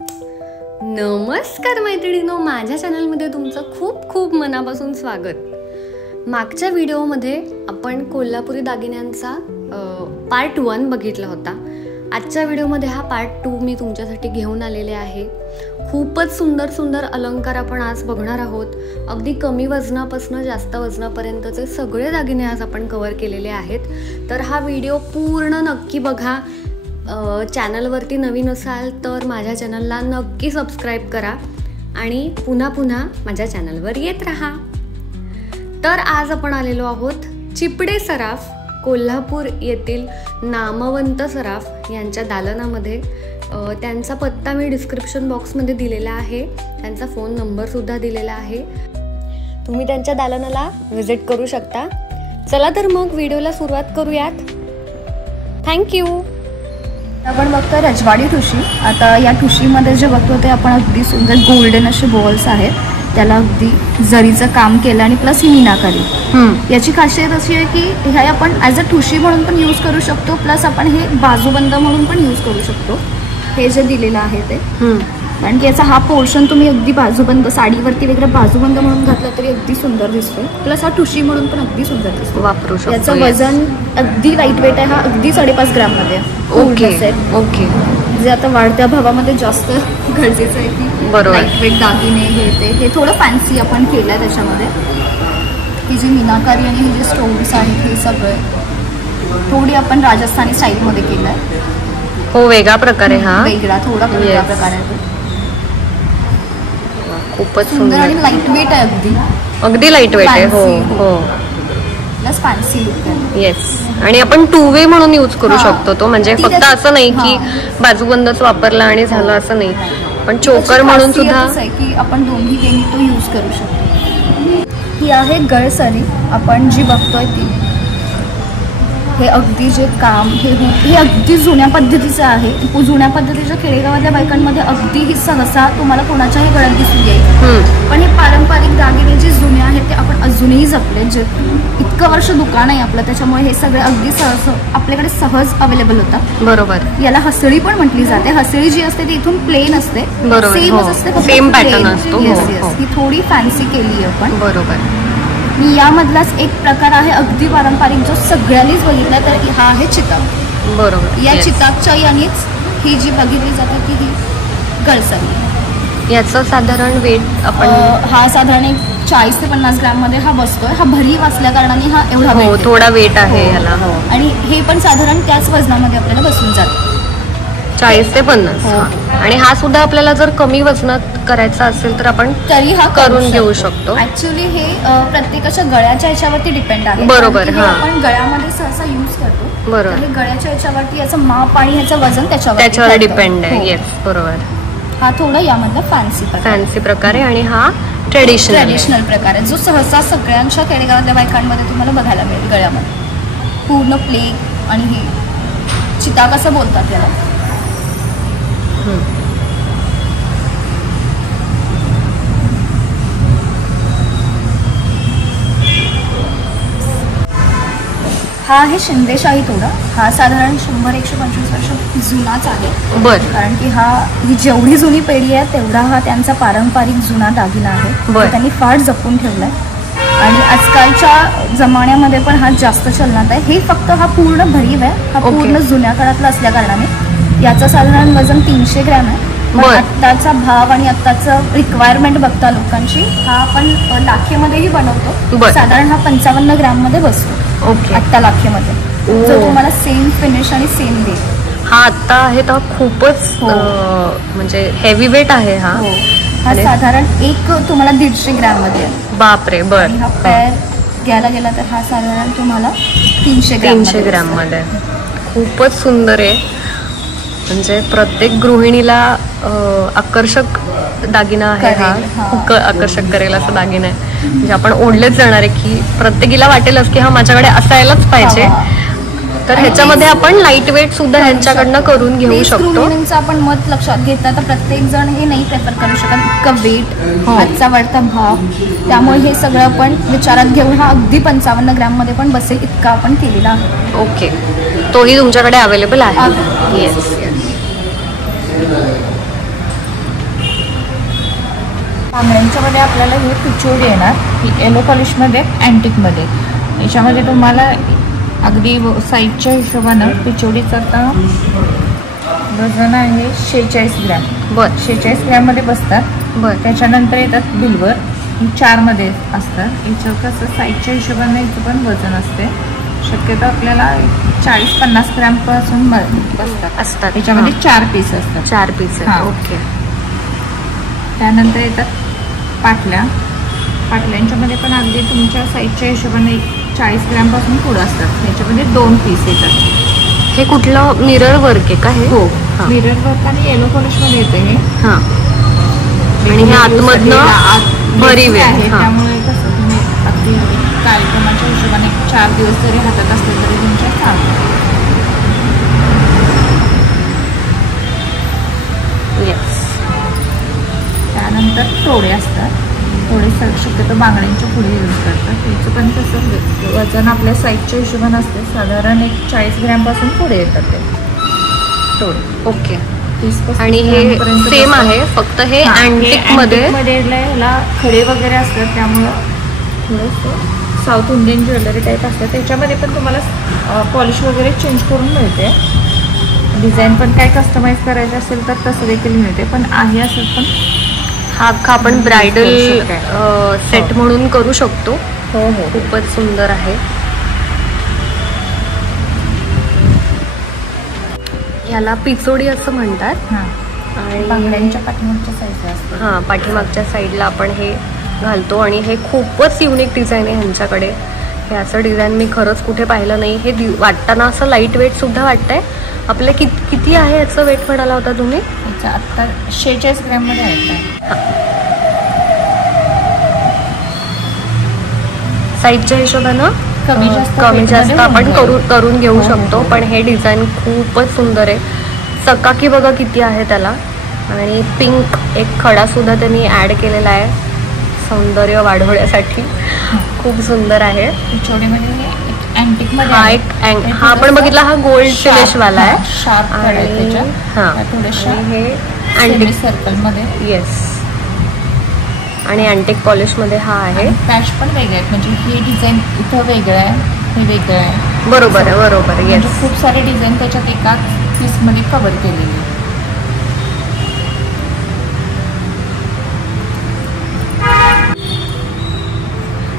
नमस्कार मैत्रिणींनो, माझ्या चॅनलमध्ये तुमचं खूप खूप मनापासून स्वागत। मागच्या व्हिडिओमध्ये आपण कोल्हापुरी दागिन्यांचा पार्ट 1 बघितला होता। आजच्या व्हिडिओमध्ये हा पार्ट 2 मी तुमच्यासाठी घेऊन आलेले आहे। खूपच सुंदर सुंदर अलंकार आपण आज बघणार आहोत। अगदी कमी वजनापासून जास्त वजनापर्यंतचे सगळे दागिने आज आपण कव्हर केलेले आहेत। तर हा व्हिडिओ पूर्ण नक्की बघा। चॅनलवरती नवीन असाल तर माझ्या चॅनलला नक्की सबस्क्राईब करा आणि पुन्हा पुन्हा माझ्या चॅनलवर येत राहा। तर आज आपण आलेलो आहोत चिपडे सराफ, कोल्हापूर येथील नामवंत सराफ यांच्या दालनामध्ये। त्यांचा पत्ता मी डिस्क्रिप्शन बॉक्समध्ये दिलेला आहे, त्यांचा फोन नंबरसुद्धा दिलेला आहे। तुम्ही त्यांच्या दालनाला व्हिजिट करू शकता। चला तर मग व्हिडिओला सुरुवात करूयात। थँक्यू। आपण बघतो रजवाडी ठुशी। आता या ठुशीमध्ये जे बघतो ते आपण अगदी सुंदर गोल्डन असे बॉल्स आहेत, त्याला अगदी जरीचं काम केलं आणि प्लस ही मीनाकारी। याची खासियत अशी आहे की ह्या आपण ॲज अ ठुशी म्हणून पण यूज करू शकतो, प्लस आपण हे बाजूबंद म्हणून पण यूज करू शकतो। हे जे दिलेलं आहे ते कारण की याचा हा पोर्शन तुम्ही अगदी बाजूबंद साडीवरती वगैरे बाजूबंद म्हणून घातला तरी अगदी सुंदर दिसतो, प्लस हा ठुशी म्हणून पण अगदी सुंदर दिसतो, वापरू शकतो। याचं वजन अगदी लाईट वेट आहे, हा अगदी 5.5 ग्राममध्ये आहे। ओके जे आता वाढत्या भावामध्ये जास्त गरजेचं आहे की लाईट वेट दागिने हे थोडं फॅन्सी आपण केलं आहे त्याच्यामध्ये। ही जी मीनाकारी आणि हे जे स्टोन्स आहेत हे सगळं थोडी आपण राजस्थानी स्टाईलमध्ये केलं आहे। हो, वेगळा प्रकार आहे हा, वेगळा थोडा वेगळा प्रकार आहे। खूपच सुंदर आणि लाईट वेट आहे, अगदी लाईट वेट आहे। हो हो, प्लस फॅन्सी लुक आहे। येस, आणि आपण 2 वे म्हणून यूज करू शकतो तो, म्हणजे फक्त असं नाही की बाजूबंदच वापरला आणि झालं असं नाही, पण चोकर म्हणून सुद्धा आहे की आपण दोन्ही वेनी तो यूज करू शकतो। ही आहे गळसरी, आपण जी बघतोय ती। हे अगदी जे काम हे अगदी जुन्या पद्धतीचं आहे। जुन्या पद्धतीच्या खेडेगावातल्या बायकांमध्ये अगदी ही सहसा तुम्हाला कोणाच्याही गळ्यात दिसून येईल, पण हे पारंपरिक दागिने जे जुने आहेत ते आपण अजूनही जपले। जे इतकं वर्ष दुकान आहे आपलं, त्याच्यामुळे हे सगळे अगदी सहज आपल्याकडे सहज अवेलेबल होतात। बरोबर। याला हसळी पण म्हटली जाते। हसळी जी असते ती इथून प्लेन असते, सेमच असते, सेम पॅटर्न असतो। ही थोडी फॅन्सी केली आहे आपण। बरोबर। यामधलाच एक प्रकार आहे अगदी पारंपरिक जो सगळ्यांनीच बघितला, तर हा आहे चिताक। बरोबर। या चिताकच्या यानेच ही जी बघितली जाते की ही गळसरी। याचं साधारण वेट आपण हा साधारण 40 ते 50 ग्राममध्ये हा बसतोय। हा भरीव असल्या कारणाने हा एवढा थोडा वेट आहे ह्याला। आणि हे पण साधारण त्याच वजनामध्ये आपल्याला बसून जातं, 40 ते 50। आणि हा सुद्धा आपल्याला जर कमी वजनात करायचा असेल तर आपण तरी हा करून घेऊ शकतो। ऍक्च्युली हे प्रत्येकाच्या गळ्याच्या ह्याच्यावरती डिपेंड आहे। बरोबर। आपण गळ्यामध्ये सहसा यूज करतो, बरोबर। हे गळ्याच्या ह्याच्यावरती याचं माप आणि ह्याचं वजन त्याच्यावर डिपेंड आहे। येस, बरोबर। हा थोडा यामधला फॅन्सी प्रकार आहे आणि हा ट्रेडिशनल प्रकार आहे, जो सहसा सगळ्यांच्या खेडेगावातल्या बायकांमध्ये तुम्हाला बघायला मिळेल। गळ्यामध्ये पूर्ण प्लेग आणि हे चिताक असं बोलतात याला। हा आहे शिंदेशाही तोडा। हा साधारण 100-125 वर्ष जुनाच आहे। कारण की ही जेवढी जुनी पिढी आहे तेवढा हा त्यांचा पारंपरिक जुना दागिना आहे, त्यांनी फार जपून ठेवलाय। आणि आजकालच्या जमान्यामध्ये पण हा जास्त चलनात आहे। हे फक्त हा पूर्ण भरीव आहे, हा पूर्ण जुन्या काळातला असल्या कारणाने याचं साधारण वजन 300 ग्रॅम आहे। आत्ताचा भाव आणि आत्ताचं रिक्वायरमेंट बघता लोकांची हा आपण लाखेमध्येही बनवतो। साधारण हा 55 ग्रॅममध्ये बसतो आत्ता लाखेमध्ये, जो तुम्हाला सेम फिनिश आणि सेम देईल। हा आत्ता आहे तर खूपच म्हणजे हेवी वेट आहे हा। हा साधारण एक तुम्हाला 150 ग्रॅममध्ये आहे। बापरे। बर। हा पेअर घ्यायला गेला तर हा साधारण तुम्हाला 300 ग्रॅममध्ये। खूपच सुंदर आहे, म्हणजे प्रत्येक गृहिणीला आकर्षक दागिना आहे हा, खूप आकर्षक करेल असा दागिना आहे। म्हणजे आपण ओढलेच जाणार आहे की प्रत्येकीला वाटेलच की हा माझ्याकडे असायलाच पाहिजे। तर ह्याच्यामध्ये आपण लाईट वेट सुद्धा ह्यांच्याकडनं करून घेऊ शकतो। आपण मत लक्षात घेतलं तर प्रत्येक जण हे नाही प्रेफर करू शकत इतकं वेट, आजचा वाढता भाव, त्यामुळे हे सगळं आपण विचारात घेऊन हा अगदी 55 ग्रॅममध्ये पण बसेल इतका आपण केलेला आहे। ओके, तोही तुमच्याकडे अवेलेबल आहे? येस। बांगड्यांच्यामध्ये आपल्याला हे पिचोडी येणार, ही येलो पॉलिशमध्ये अँटिकमध्ये. याच्यामध्ये तुम्हाला अगदी साईजच्या हिशोबानं पिचोडीचं आता वजन आहे 46 ग्रॅम. बरं. 46 ग्रॅममध्ये बसतात. बरं. त्याच्यानंतर येतात बिल्वर, ही 4मध्ये असतात. याचं कसं साईजच्या हिशोबाने याचं पण वजन असते. शक्यतो आपल्याला 40-50 ग्रॅमपासून असतात. याच्यामध्ये 4 पीस असतात. 4 पीस. ओके. त्यानंतर येतात पाटल्या. पाटल्यांच्यामध्ये पण अगदी तुमच्या साईजच्या हिशोबाने 40 ग्रॅमपासून पुढं असतात. याच्यामध्ये 2 पीस येतात. हे कुठलं मिरर वर्क आहे का हे? हो, मिरर वर्क आणि येलो पॉलिशमध्ये येते हे. हां. आणि हे आतमधनं भरीव आहे, त्यामुळे कसं तुम्ही अगदी कार्यक्रमाच्या हिशोबाने 4 दिवस जरी हातात असले तरी तुमच्या चालतं. येस. त्यानंतर तोडे असतात. थोडे शक्यतो बांगड्यांच्या पुढे यूज करतात. त्याचं पण कसं वजन आपल्या साईजच्या हिशोबाने असते. साधारण 40 ग्रॅमपासून पुढे येतात ते तोडे. ओके. 30-35 आणि हे सेम आहे, फक्त हे अँटिकमध्ये ह्याला खडे वगैरे असतात. त्यामुळं थोडंसं साऊथ इंडियन ज्वेलरी टाईप असतात. त्याच्यामध्ये पण तुम्हाला पॉलिश वगैरे चेंज करून मिळते. डिझाईन पण काय कस्टमाइज करायचे असेल तर तसं देखील मिळते. पण आहे असं पण हा आपण ब्रायडल सेट म्हणून करू शकतो. हो हो, खूपच सुंदर आहे. याला पिचोडी असं म्हणतात. आणि बांगड्यांच्या पाठीमागच्या साईडला असतं. हां, पाठीमागच्या साईडला आपण हे घालतो. आणि हे खूपच युनिक डिझाईन आहे ह्यांच्याकडे. हे असं डिझाईन मी खरंच कुठे पाहिलं नाही. हे वाटताना असं लाईट वेट सुद्धा वाटतंय. आपल्या किती आहे याचं वेट म्हणाला होता तुम्ही? याचं आत्ता 46 ग्रॅममध्ये आहे. साईजच्या हिशोबानं कमी जास्त आपण करून घेऊ शकतो. पण हे डिझाईन खूपच सुंदर आहे. चकाकी बघा किती आहे त्याला. आणि पिंक एक खडा सुद्धा त्यांनी ॲड केलेला आहे सौंदर्य वाढवण्यासाठी. खूप सुंदर आहे. अँटिकमध्ये हा आपण बघितला, हा गोल्ड फिनिशवाला आहे. शार्प आणि हे अँटिक सर्कलमध्ये. येस. आणि अँटिक पॉलिशमध्ये हा आहे. पॅच पण वेगळे आहेत. म्हणजे हे डिझाईन इथं वेगळं आहे, हे वेगळं आहे. बरोबर आहे, बरोबर आहे. येस. खूप सारे डिझाईन त्याच्यात एका पीसमध्ये कव्हर केलेले.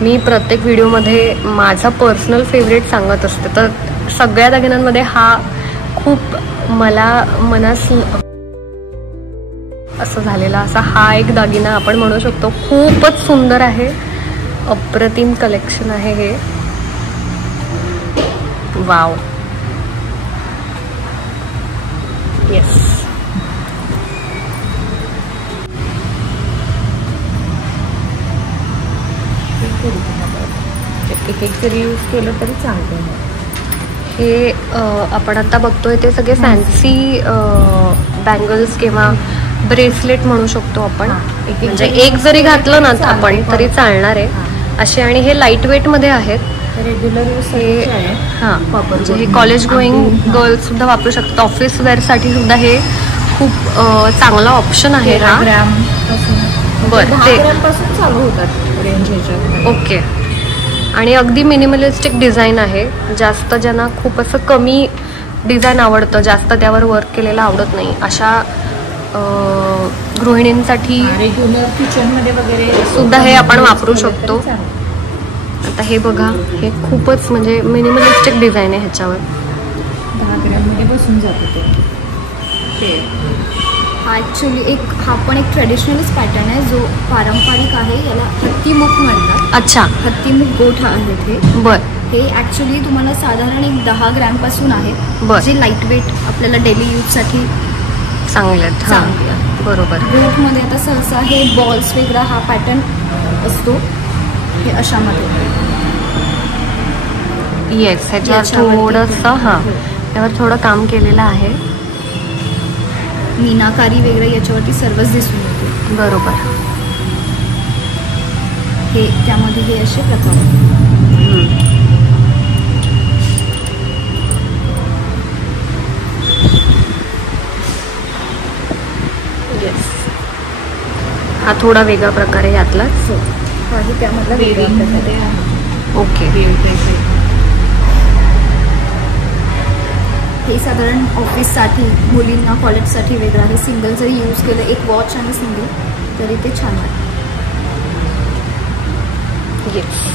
मी प्रत्येक व्हिडिओमध्ये माझा पर्सनल फेवरेट सांगत असते. तर सगळ्या दागिन्यांमध्ये हा खूप मला मनास असं झालेला असा हा एक दागिना आपण म्हणू शकतो. खूपच सुंदर आहे. अप्रतिम कलेक्शन आहे हे. वाव. येस. एक जरी यूज केलं तरी चालतं. हे आपण आता बघतोय ते सगळे फॅन्सी बँगल्स किंवा ब्रेसलेट म्हणू शकतो आपण. म्हणजे एक जरी घातलं ना आपण तरी चालणार आहे असे. आणि हे लाईट वेटमध्ये आहेत. रेग्युलर हे हां, म्हणजे हे कॉलेज गोईंग गर्ल्स सुद्धा वापरू शकतात. ऑफिस वेअरसाठी सुद्धा हे खूप चांगला ऑप्शन आहे हा. बरं, ते ग्रॅमपासून चालू होतात रेंज ह्याच्यात. ओके. आणि अगदी मिनिमलिस्टिक डिझाईन आहे. जास्त ज्यांना खूप असं कमी डिझाईन आवडतं, जास्त त्यावर वर्क केलेलं आवडत नाही, अशा गृहिणींसाठी रेग्युलर किचनमध्ये वगैरे सुद्धा हे आपण वापरू शकतो. आता हे बघा, हे खूपच म्हणजे मिनिमलिस्टिक डिझाईन आहे ह्याच्यावर. 10 ग्रॅममध्ये बसून जातो ते. हा ॲक्च्युली हा पण एक ट्रेडिशनलच पॅटर्न आहे जो पारंपरिक आहे. याला हत्तीमुख म्हणतात. अच्छा. हत्तीमुख गोठ आहे ते. बरं. हे ॲक्च्युली तुम्हाला साधारण एक 10 ग्रॅमपासून आहे. बरं. जे लाईट वेट आपल्याला डेली यूजसाठी चांगले आहेत. हां, बरोबर. गोठमध्ये आता सहसा हे बॉल्स वेगळा हा पॅटर्न असतो. हे अशामध्ये येस. ह्याच्यावर थोडंसं हां, त्यावर थोडं काम केलेलं आहे. मीनाकारी वेगळं याच्यावरती सर्वच दिसून येते. बरोबर. हे त्यामध्ये हे असे प्रकार. हा थोडा वेगळा प्रकार आहे यातला. काही त्यामधला वेगळा प्रकार आहे. ओके. हे साधारण ऑफिससाठी, मुलींना कॉलेजसाठी वेगळं आहे. सिंगल जरी यूज केलं, एक वॉच आणि सिंगल, तरी ते छान वाटतं. येस.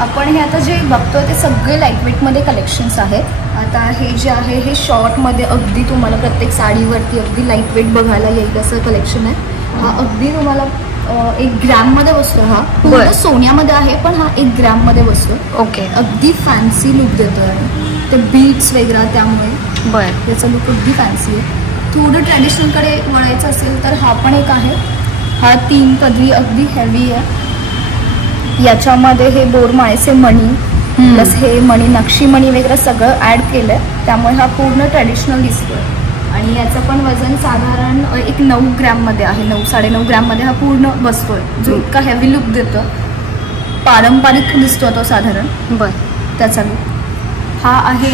आपण हे आता जे बघतोय ते सगळे लाईटवेटमध्ये कलेक्शन्स आहेत. आता हे जे आहे हे शॉर्टमध्ये अगदी तुम्हाला प्रत्येक साडीवरती अगदी लाईटवेट बघायला येईल असं कलेक्शन आहे. हा अगदी तुम्हाला 1 ग्रॅममध्ये बसतो. हा पूर्ण सोन्यामध्ये आहे, पण हा 1 ग्रॅममध्ये बसतो. ओके. अगदी फॅन्सी लुक देतो आहे. ते बीट्स वगैरे त्यामुळे बरं, याचा लुक अगदी फॅन्सी आहे. थोडं ट्रॅडिशनलकडे वळायचं असेल तर हा पण एक आहे. हा 3 पदरी अगदी हेवी आहे. याच्यामध्ये हे बोरमाळेचे मणी प्लस हे मणी, नक्षी मणी वगैरे सगळं ॲड केलं आहे, त्यामुळे हा पूर्ण ट्रॅडिशनल दिसतो. आणि याचं पण वजन साधारण 9 ग्रॅममध्ये आहे. 9-9.5 ग्रॅममध्ये हा पूर्ण बसतोय, जो इतका हेवी लुक देतो. पारंपरिक दिसतो तो साधारण. बरं. त्याचा लुक हा आहे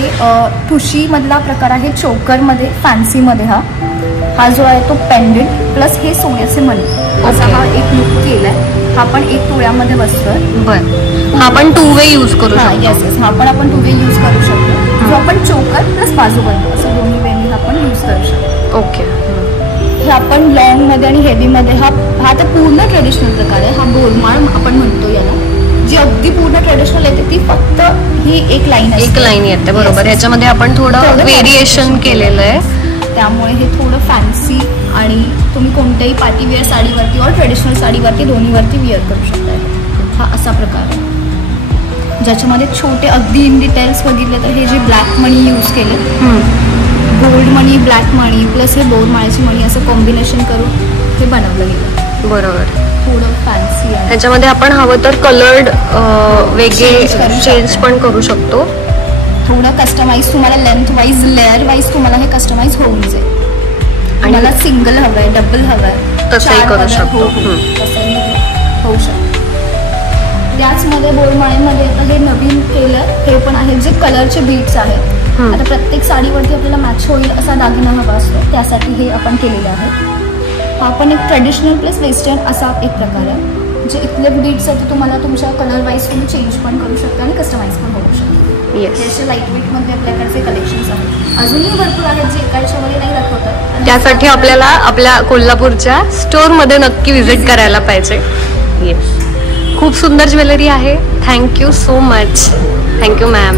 ठुशीमधला प्रकार आहे. चोकरमध्ये, फॅन्सीमध्ये हा जो आहे तो पेंडेंट प्लस हे सोन्याचे मणी असा हा एक लुक केला आहे. हा पण 1 तोळ्यामध्ये बसतोय. बरं. हा पण 2 वे यूज करू शकतो. येस, हा पण आपण 2 वे यूज करू शकतो. जो आपण चोकर प्लस बाजूबंद असं दोन्ही वेनी आपण यूज करू शकतो. ओके. हे आपण लॉंगमध्ये आणि हेवीमध्ये हा तर पूर्ण ट्रेडिशनल प्रकार आहे. हा बोरमाळ आपण म्हणतो याला, जी अगदी पूर्ण ट्रेडिशनल येते ती फक्त ही एक लाईन येते. बरोबर. याच्यामध्ये आपण थोडं व्हेरिएशन केलेलं आहे, त्यामुळे हे थोडं फॅन्सी आणि तुम्ही कोणत्याही पार्टीवेअर साडीवरती और ट्रेडिशनल साडीवरती दोन्हीवरती विअर करू शकता. हा असा प्रकार आहे ज्याच्यामध्ये छोटे अगदी इन डिटेल्स बघितले तर हे जे ब्लॅक मणी यूज केले, गोल्ड मणी, ब्लॅक मणी प्लस हे बोरमाळ्याची मणी असं कॉम्बिनेशन करून हे बनवलं गेलं. बरोबर. थोडं फॅन्सी आहे. त्याच्यामध्ये आपण हवं तर कलर्ड वेगळे चेंज पण करू शकतो. थोडं कस्टमाइज तुम्हाला लेंथ वाईज, लेअर वाईज तुम्हाला हे कस्टमाइज होऊन जाईल. आणि मला सिंगल हवं आहे, डबल हवं आहे, तसंही करू शकतो. तसंही होऊ शकतं. त्याचमध्ये बोरमाळेमध्ये आता हे नवीन केलं हे पण आहे, जे कलरचे बीट्स आहेत. आता प्रत्येक साडीवरती आपल्याला मॅच होईल असा दागिना हवा असतो, त्यासाठी हे आपण केलेलं आहे. हा पण एक ट्रेडिशनल प्लस वेस्टर्न असा एक प्रकार आहे. जे इथले बीट्स आहेत ते तुम्हाला तुमच्या कलर वाईज तुम्ही चेंज पण करू शकता आणि कस्टमाइज पण करू शकता. असे लाईटवेटमध्ये आपल्याकडचे कलेक्शन्स आहेत. अजूनही भरपूर आहेत जे एकाच्यामध्ये नाही दाखवतात. त्यासाठी आपल्याला आपल्या कोल्हापूरच्या स्टोअरमध्ये नक्की व्हिजिट करायला पाहिजे. येस. खूप सुंदर ज्वेलरी आहे. Thank you so much. Thank you ma'am.